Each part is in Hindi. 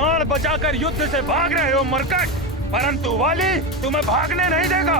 प्राण बचाकर युद्ध से भाग रहे हो मरकट, परंतु वाली तुम्हें भागने नहीं देगा।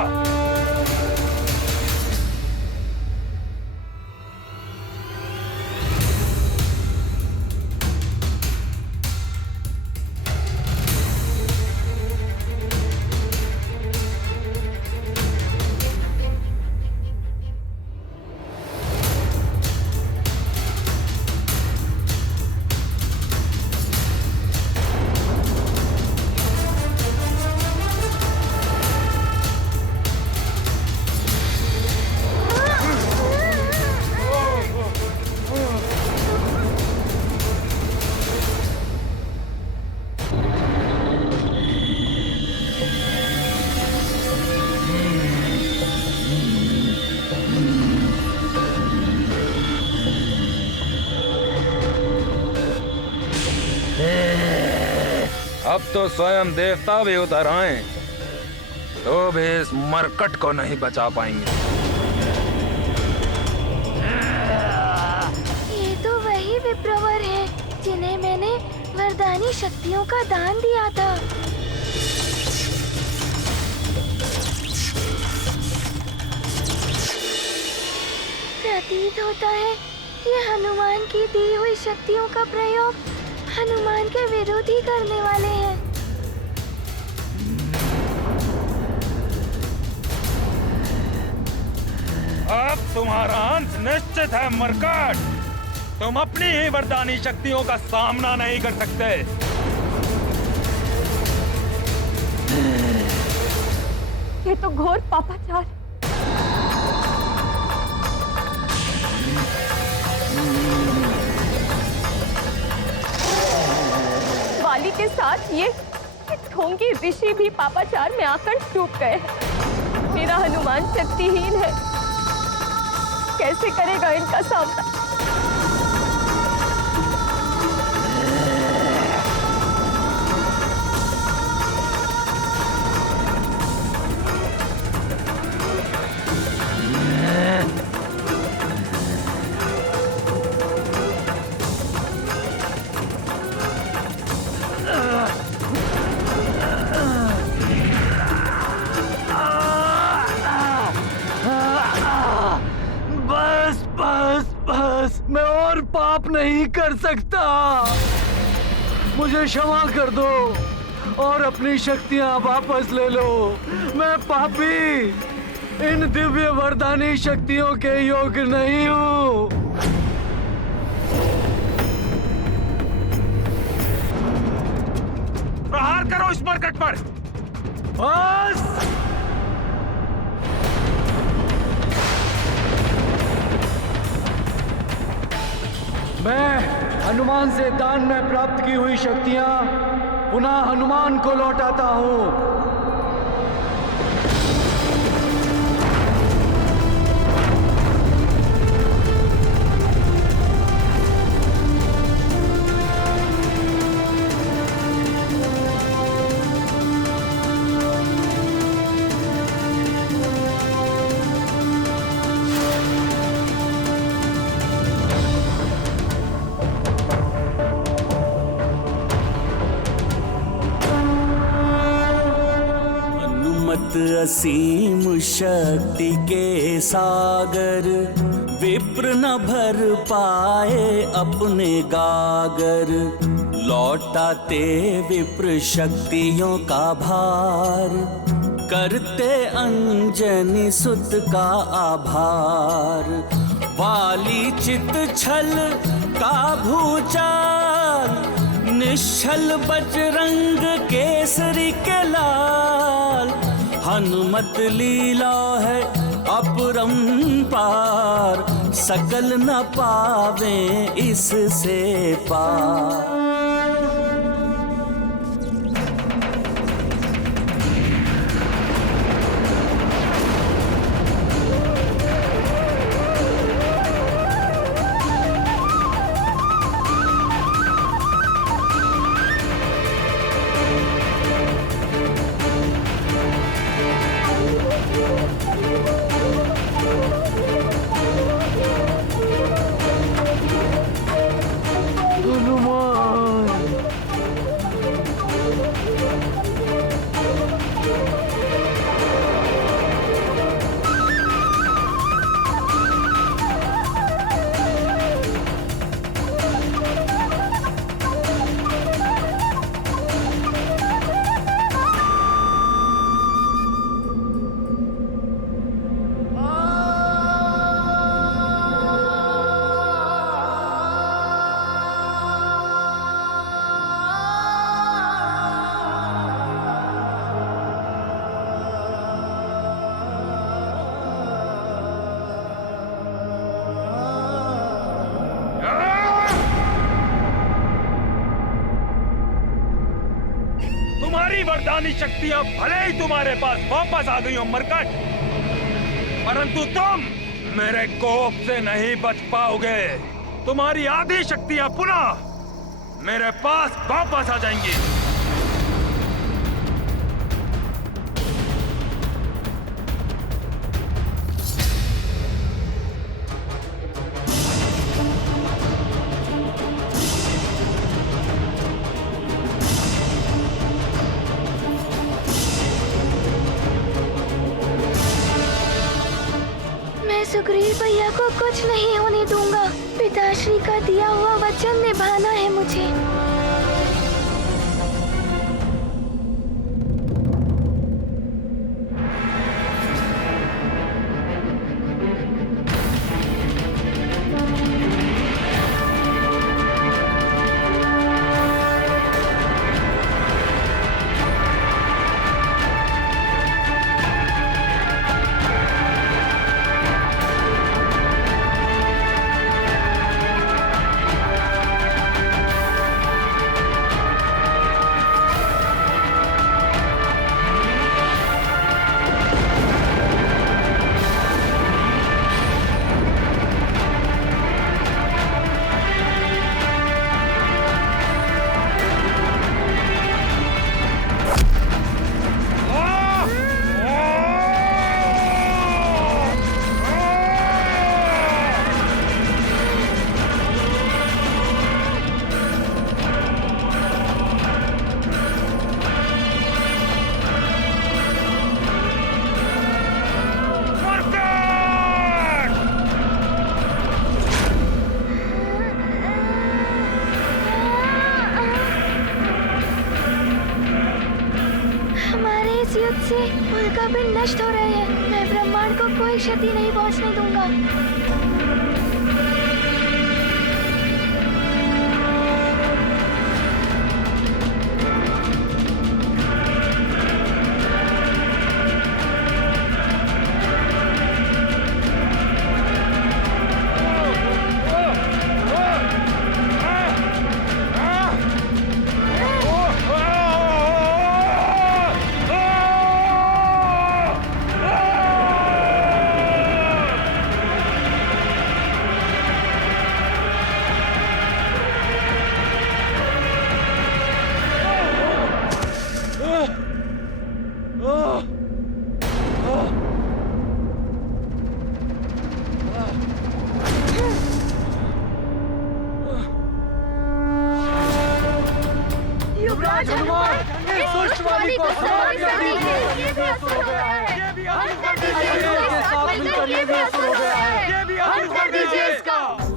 अब तो स्वयं देवता भी उतर आए तो भी इस मरकट को नहीं बचा पाएंगे। ये तो वही विप्रवर है जिन्हें मैंने वरदानी शक्तियों का दान दिया था। प्रतीत होता है ये हनुमान की दी हुई शक्तियों का प्रयोग हनुमान के विरुद्ध ही करने वाले हैं। अब तुम्हारा अंत निश्चित है मरकट। तुम अपनी ही वरदानी शक्तियों का सामना नहीं कर सकते। ये तो घोर पापाचार। वाली के साथ ये ढोंगी ऋषि भी पापाचार में आकर डूब गए हैं। मेरा हनुमान शक्तिहीन है, कैसे करेगा इनका सामना? मैं और पाप नहीं कर सकता। मुझे क्षमा कर दो और अपनी शक्तियां वापस ले लो। मैं पापी इन दिव्य वरदानी शक्तियों के योग्य नहीं हूँ। प्रहार करो इस मरकट पर। बस मैं हनुमान से दान में प्राप्त की हुई शक्तियां पुनः हनुमान को लौटाता हूँ। असीम शक्ति के सागर, विप्र न भर पाए अपने गागर। लौटाते विप्र शक्तियों का भार, करते अंजनी सुत का आभार। वाली चित छल का भूचाल, निश्चल बजरंग केसरी के लाल। हनुमत लीला है अपरंपार, सकल न पावे इससे पार। सारी वरदानी शक्तियां भले ही तुम्हारे पास वापस आ गई हो मरकट, परंतु तुम मेरे कोप से नहीं बच पाओगे। तुम्हारी आधी शक्तियां पुनः मेरे पास वापस आ जाएंगी। सुग्रीव भैया को कुछ नहीं होने दूंगा। पिताश्री का दिया हुआ वचन निभाना है मुझे। से उल्कापिंड नष्ट हो रहे हैं। मैं ब्रह्मांड को कोई क्षति नहीं पहुंचने दूंगा।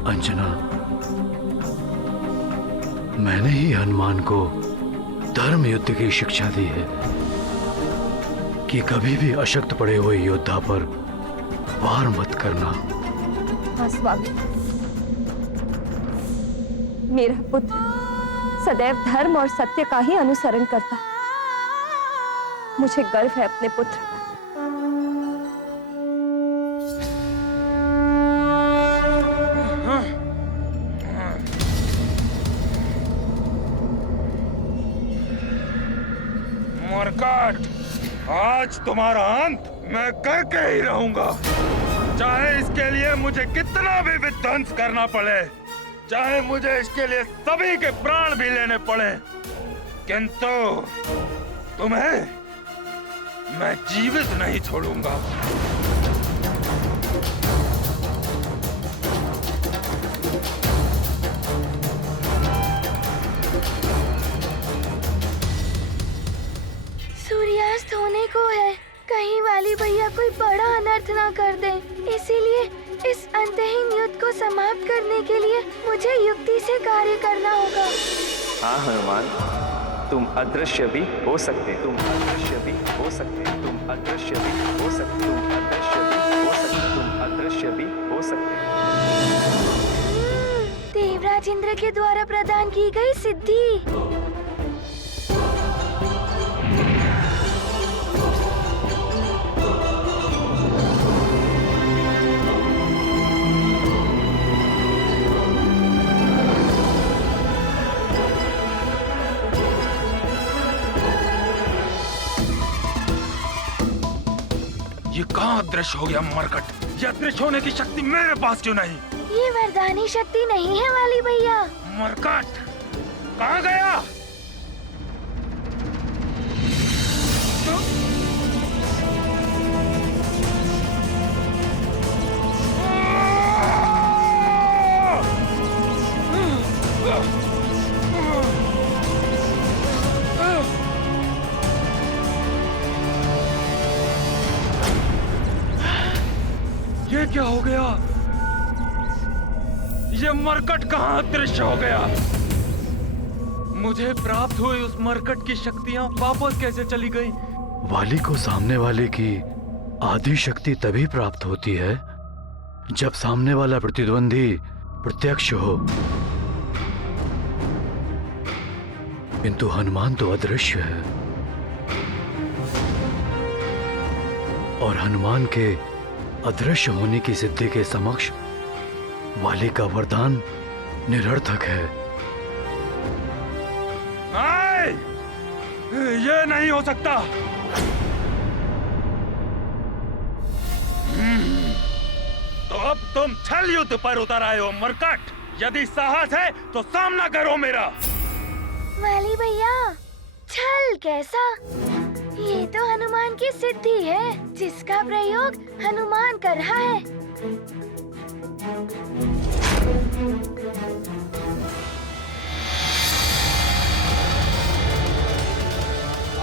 अंजना, मैंने ही हनुमान को धर्म युद्ध की शिक्षा दी है कि कभी भी अशक्त पड़े हुए योद्धा पर वार मत करना। हाँ स्वामी, मेरा पुत्र सदैव धर्म और सत्य का ही अनुसरण करता। मुझे गर्व है अपने पुत्र पर। मरकट, आज तुम्हारा अंत मैं करके ही रहूंगा, चाहे इसके लिए मुझे कितना भी विध्वंस करना पड़े, चाहे मुझे इसके लिए सभी के प्राण भी लेने पड़े, किंतु तुम्हें मैं जीवित नहीं छोड़ूंगा। सूर्यास्त होने को है, कहीं वाली भैया कोई बड़ा अनर्थ ना कर दे। इसीलिए इस अंतहीन युद्ध को समाप्त करने के लिए मुझे युक्ति से कार्य करना होगा। हाँ हनुमान, तुम अदृश्य भी हो सकते, तुम अदृश्य भी हो सकते, तुम अदृश्य भी हो सकते, तुम अदृश्य भी हो सकते, तुम अदृश्य भी हो सकते। देवराज इंद्र के द्वारा प्रदान की गई सिद्धि। अदृश्य हो गया मरकट। ये अदृश्य होने की शक्ति मेरे पास क्यों नहीं? ये वरदानी शक्ति नहीं है वाली भैया। मरकट कहाँ गया? ये क्या हो गया? ये मरकट कहाँ अदृश्य हो गया? मुझे प्राप्त हुई उस मरकट की शक्तियां वापस कैसे चली गई? वाली को सामने वाले की आदि शक्ति तभी प्राप्त होती है जब सामने वाला प्रतिद्वंदी प्रत्यक्ष हो, किंतु हनुमान तो अदृश्य है और हनुमान के अदृश्य होने की सिद्धि के समक्ष वाली का वरदान निरर्थक है। ये नहीं हो सकता। तो अब तुम छल युद्ध पर उतर आए हो मरकट। यदि साहस है तो सामना करो मेरा। वाली भैया, छल कैसा? ये तो हनुमान की सिद्धि है जिसका प्रयोग हनुमान कर रहा है।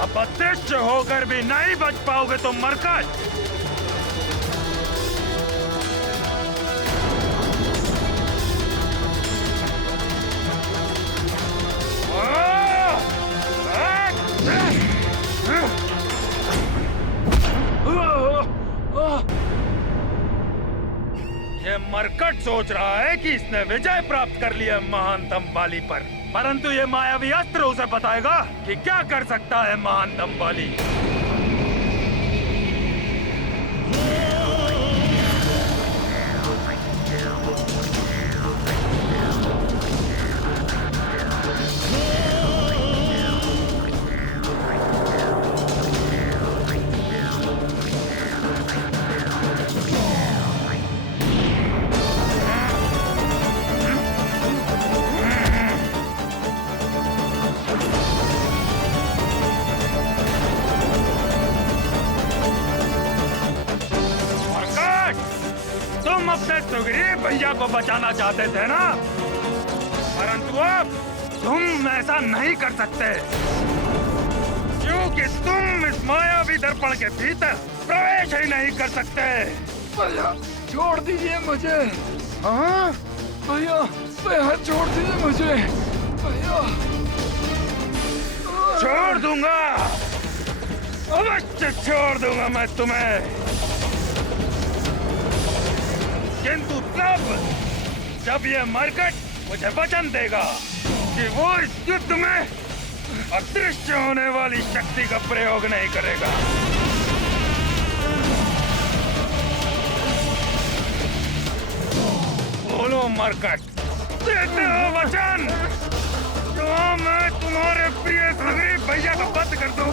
अब अदृश्य होकर भी नहीं बच पाओगे तो मरकट। ये मरकट सोच रहा है कि इसने विजय प्राप्त कर लिया महानतम वाली पर, परंतु ये मायावी अस्त्र उसे बताएगा कि क्या कर सकता है महानतम वाली। सुग्रीव भैया को बचाना चाहते थे ना, परंतु अब तुम ऐसा नहीं कर सकते क्योंकि तुम इस मायावी दर्पण के भीतर प्रवेश ही नहीं कर सकते। भैया छोड़ दीजिए मुझे। हाँ भैया, भैया छोड़ दीजिए मुझे भैया। छोड़ दूंगा, अवश्य छोड़ दूंगा मैं तुम्हें, किंतु तब जब ये मरकट मुझे वचन देगा कि वो इस युद्ध में अदृश्य होने वाली शक्ति का प्रयोग नहीं करेगा। बोलो मरकट, देते हो वचन तो मैं तुम्हारे प्रिय सुग्रीव भैया का वध कर दूं।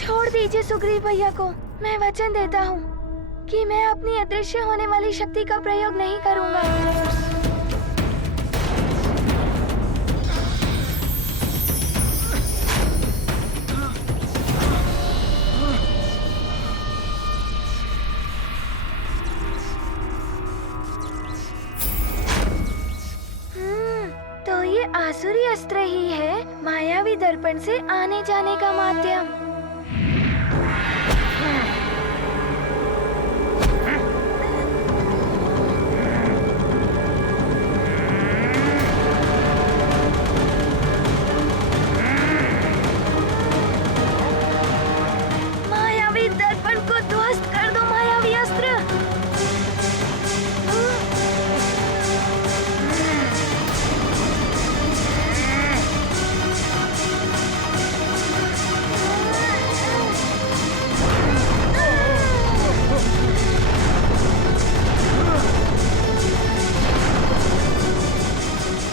छोड़ दीजिए सुग्रीव भैया को। मैं वचन देता हूँ कि मैं अपनी अदृश्य होने वाली शक्ति का प्रयोग नहीं करूँगा। तो ये आसुरी अस्त्र ही है, मायावी दर्पण से आने जाने का माध्यम।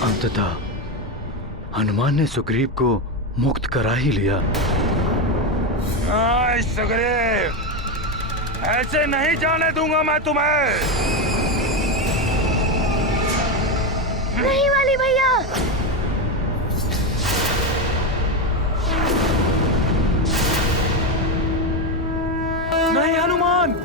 अंततः हनुमान ने सुग्रीव को मुक्त करा ही लिया। सुग्रीव, ऐसे नहीं जाने दूंगा मैं तुम्हें। नहीं वाली भैया, नहीं हनुमान।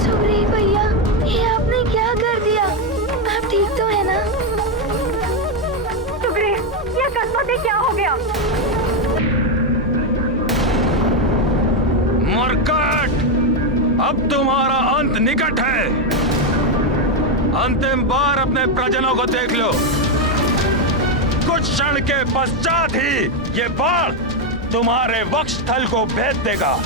सुग्रीव भैया, ये आपने क्या कर दिया? आप ठीक तो है ना? सुग्रीव, ये अकस्मात क्या हो गया? मरकट, अब तुम्हारा अंत निकट है। अंतिम बार अपने प्रजनों को देख लो। कुछ क्षण के पश्चात ही ये बाण तुम्हारे वक्षस्थल को भेद देगा।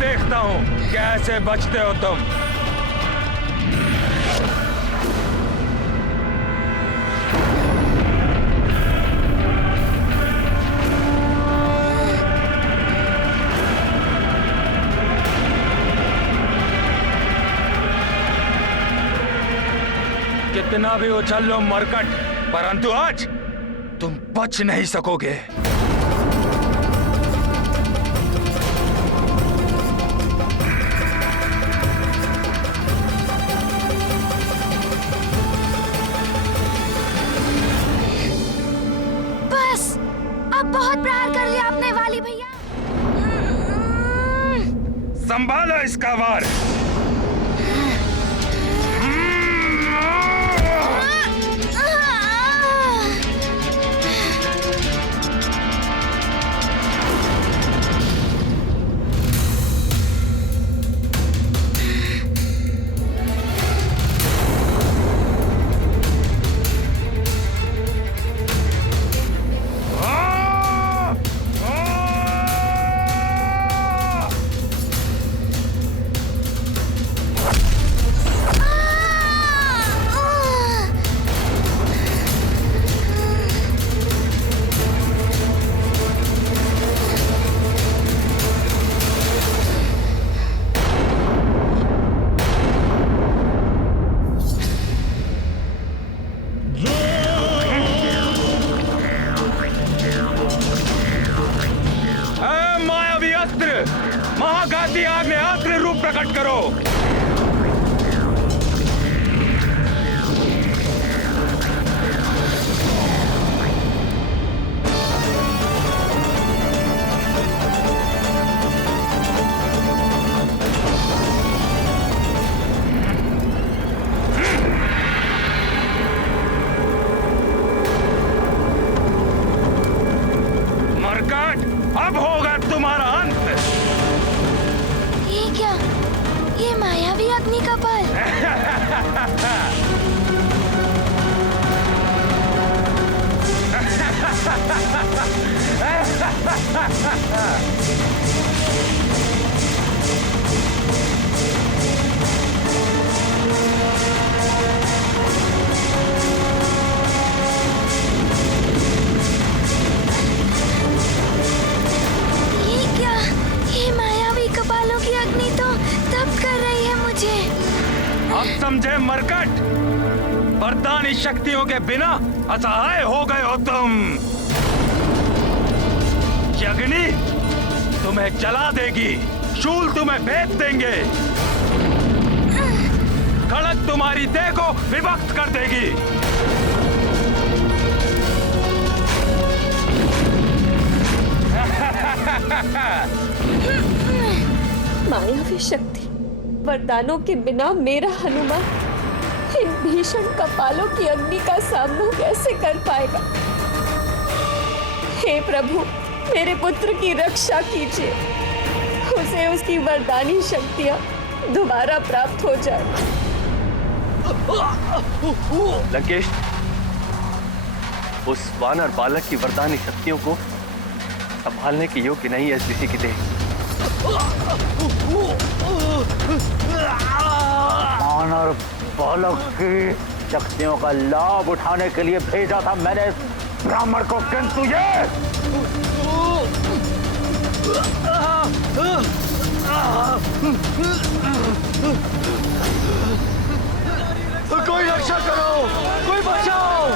देखता हूं कैसे बचते हो तुम। कितना भी उछल लो मरकट, परंतु आज तुम बच नहीं सकोगे। बहुत प्रहार कर लिया आपने वाली भैया। संभालो इसका वार। महाघाती आग्नेयास्त्र रूप प्रकट करो। अब होगा तुम्हारा अंत। ये क्या? ये मायावी अग्नि कपाल। ये क्या? ये मायावी कपालों की अग्नि तो तप कर रही है मुझे। अब समझे मरकट, वरदानी शक्तियों के बिना असहाय हो गए हो तुम। ये अग्नि तुम्हें जला देगी, शूल तुम्हें भेद देंगे, खड़ग तुम्हारी देह को विभक्त कर देगी। मायावी शक्ति, वरदानों के बिना मेरा हनुमान इन भीषण कपालों की अग्नि का सामना कैसे कर पाएगा? हे प्रभु, मेरे पुत्र की रक्षा कीजिए, उसे उसकी वरदानी शक्तियां दोबारा प्राप्त हो जाए। लंकेश, उस वानर बालक की वरदानी शक्तियों को संभालने के योग्य नहीं है किसी की देह। वानर बालक की शक्तियों का लाभ उठाने के लिए भेजा था मैंने ब्राह्मण को, किंतु ये कोई रक्षा करो, कोई बचाओ,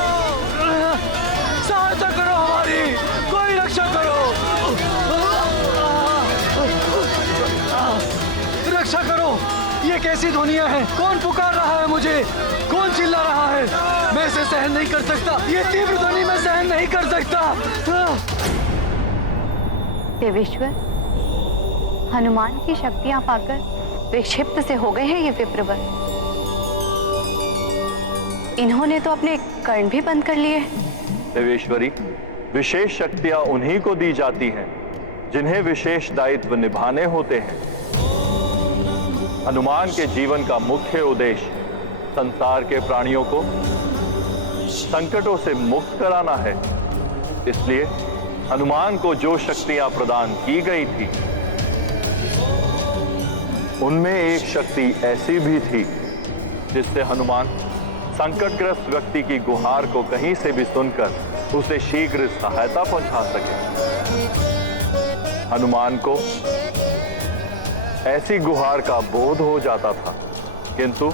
सहायता करो हमारी, कोई रक्षा करो, रक्षा करो। ये कैसी ध्वनियां हैं? कौन पुकार रहा है मुझे? कौन चिल्ला रहा है? मैं इसे सहन नहीं कर सकता, ये तीव्र ध्वनि मैं सहन नहीं कर सकता। देवेश्वर, हनुमान की शक्तियां पाकर विक्षिप्त से हो गए हैं ये विप्रवर। इन्होंने तो अपने कर्ण भी बंद कर लिए। देवेश्वरी, विशेष शक्तियां उन्हीं को दी जाती हैं जिन्हें विशेष दायित्व निभाने होते हैं। हनुमान के जीवन का मुख्य उद्देश्य संसार के प्राणियों को संकटों से मुक्त कराना है। इसलिए हनुमान को जो शक्तियां प्रदान की गई थी, उनमें एक शक्ति ऐसी भी थी जिससे हनुमान संकटग्रस्त व्यक्ति की गुहार को कहीं से भी सुनकर उसे शीघ्र सहायता पहुंचा सके। हनुमान को ऐसी गुहार का बोध हो जाता था, किंतु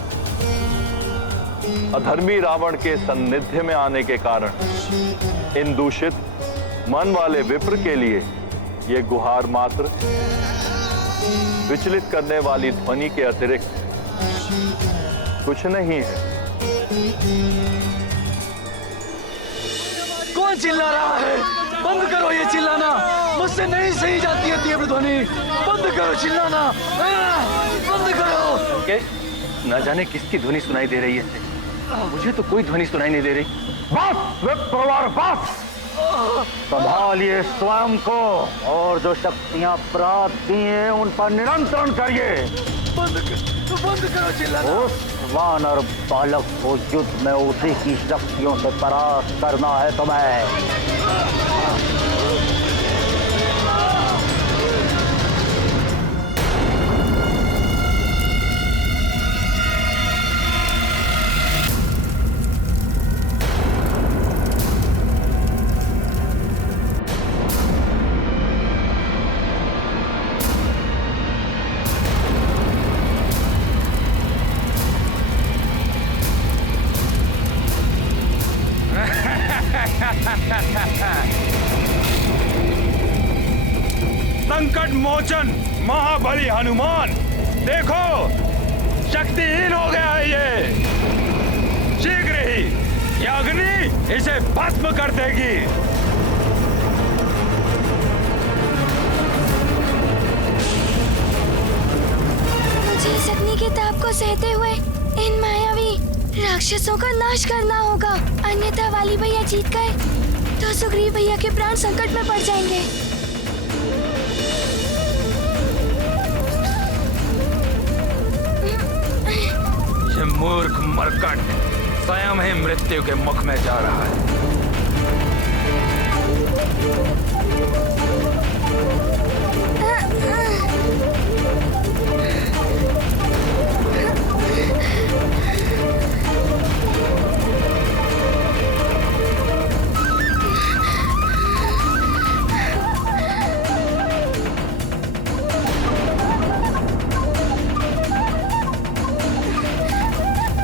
अधर्मी रावण के सान्निध्य में आने के कारण इन दूषित मन वाले विप्र के लिए यह गुहार मात्र विचलित करने वाली ध्वनि के अतिरिक्त कुछ नहीं है। कौन चिल्ला रहा है? बंद करो ये चिल्लाना, मुझसे नहीं सही जाती है तीव्र ध्वनि। बंद करो चिल्लाना, बंद करो। न जाने किसकी ध्वनि सुनाई दे रही है, मुझे तो कोई ध्वनि सुनाई नहीं दे रही। बस विप्रवर बस, संभालिए स्वयं को और जो शक्तियां प्राप्त की हैं उन पर नियंत्रण करिए। बंद करो चिल्लाना। उस वानर बालक को युद्ध में उसी की शक्तियों से परास्त करना है तुम्हें। संकट मोचन महाबली हनुमान, देखो शक्तिहीन हो गया है ये। शीघ्र ही यह अग्नि इसे भस्म कर देगी। मुझे इस अग्नि के ताप को सहते हुए इन मायावी राक्षसों का नाश करना होगा, अन्यथा वाली भैया जीत गए तो सुग्रीव भैया के प्राण संकट में पड़ जाएंगे। मूर्ख मरकट स्वयं ही मृत्यु के मुख में जा रहा है।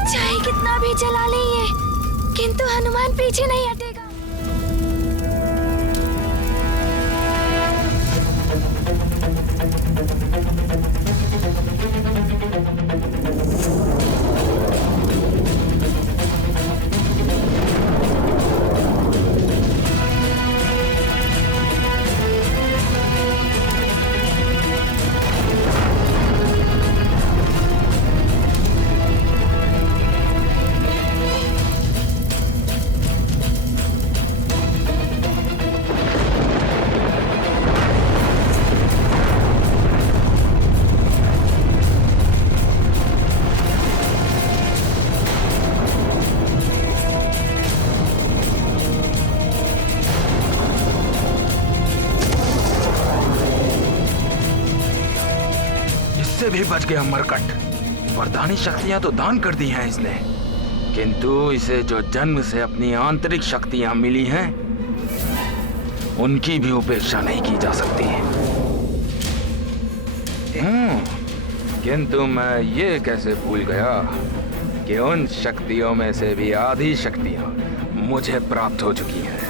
चाहे कितना भी चला ले ये, किंतु हनुमान पीछे नहीं हटेगा। इससे भी बच गया मरकट। वरदानी शक्तियां तो दान कर दी हैं इसने, किंतु इसे जो जन्म से अपनी आंतरिक शक्तियां मिली हैं, उनकी भी उपेक्षा नहीं की जा सकती। किंतु मैं ये कैसे भूल गया कि उन शक्तियों में से भी आधी शक्तियां मुझे प्राप्त हो चुकी हैं।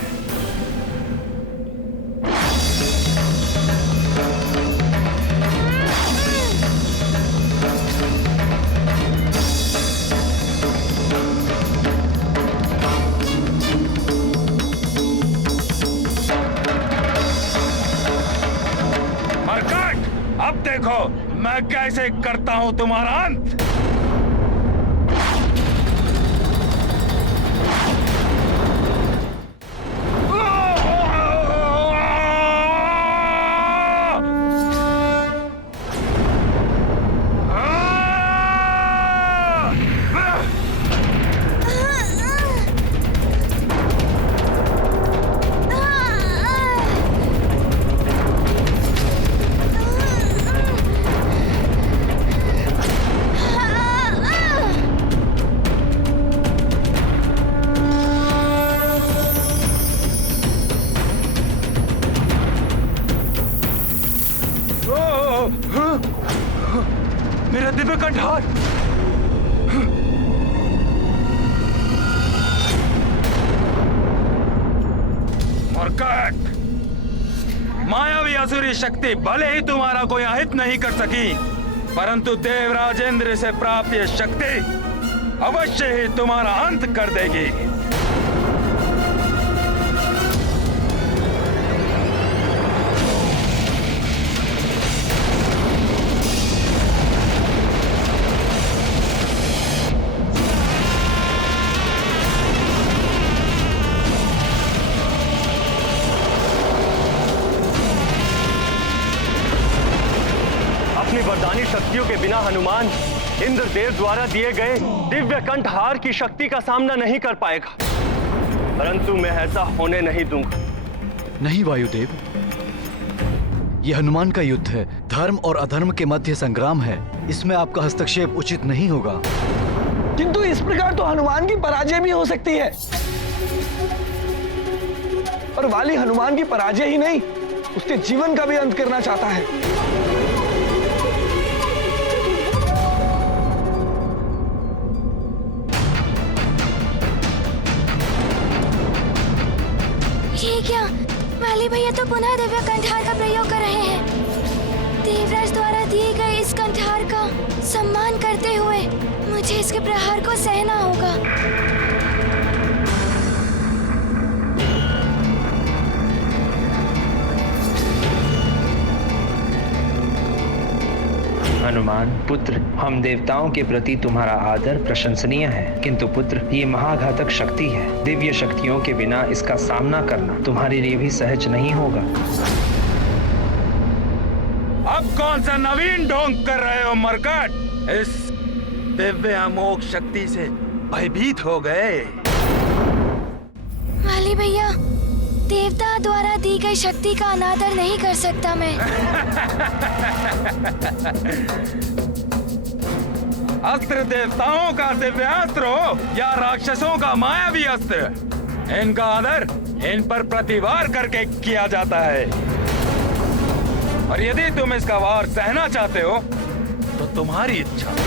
अब देखो मैं कैसे करता हूं तुम्हारा अंत। मेरा दिव्य कंठार! मरकट! मायावी असुरी शक्ति भले ही तुम्हारा कोई अहित नहीं कर सकी, परंतु देवराजेंद्र से प्राप्त यह शक्ति अवश्य ही तुम्हारा अंत कर देगी। अपनी वरदानी शक्तियों के बिना हनुमान इंद्रदेव द्वारा दिए गए दिव्य कंठहार की शक्ति का सामना नहीं कर पाएगा, परंतु मैं ऐसा होने नहीं दूंगा। नहीं वायुदेव, यह हनुमान का युद्ध है, धर्म और अधर्म के मध्य संग्राम है, इसमें आपका हस्तक्षेप उचित नहीं होगा। किंतु इस प्रकार तो हनुमान की पराजय भी हो सकती है, और वाली हनुमान की पराजय ही नहीं, उसके जीवन का भी अंत करना चाहता है। ये क्या? वाली भैया तो पुनः दिव्य कंठार का प्रयोग कर रहे हैं। देवराज द्वारा दिए गए इस कंठार का सम्मान करते हुए मुझे इसके प्रहार को सहना होगा। हनुमान पुत्र, हम देवताओं के प्रति तुम्हारा आदर प्रशंसनीय है, किंतु पुत्र ये महाघातक शक्ति है। दिव्य शक्तियों के बिना इसका सामना करना तुम्हारे लिए भी सहज नहीं होगा। अब कौन सा नवीन ढोंग कर रहे हो मरकट? इस दिव्य अमोघ शक्ति से भयभीत हो गए। वाली भैया, देवता द्वारा दी गई शक्ति का अनादर नहीं कर सकता मैं। अस्त्र देवताओं का दिव्यास्त्र हो या राक्षसों का मायावी अस्त्र, इनका आदर इन पर प्रतिवार करके किया जाता है। और यदि तुम इसका वार सहना चाहते हो तो तुम्हारी इच्छा।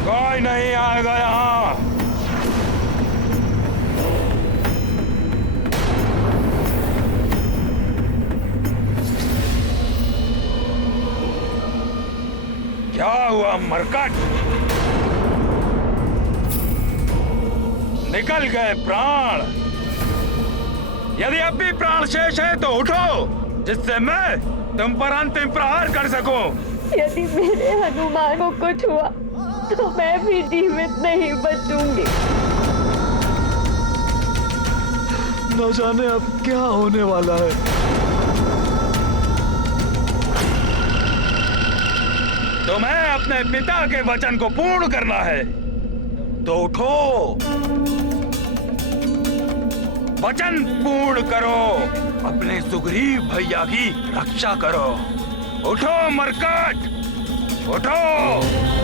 कोई नहीं आएगा यहाँ। क्या हुआ मरकट? निकल गए प्राण? यदि अब भी प्राण शेष है तो उठो, जिससे मैं तुम पर अंतिम प्रहार कर सकूं। यदि मेरे हनुमान को कुछ हुआ तो मैं भी जीवित नहीं बचूंगी। न जाने अब क्या होने वाला है। तुम्हें अपने पिता के वचन को पूर्ण करना है तो उठो, वचन पूर्ण करो, अपने सुग्रीव भैया की रक्षा करो। उठो मरकट, उठो।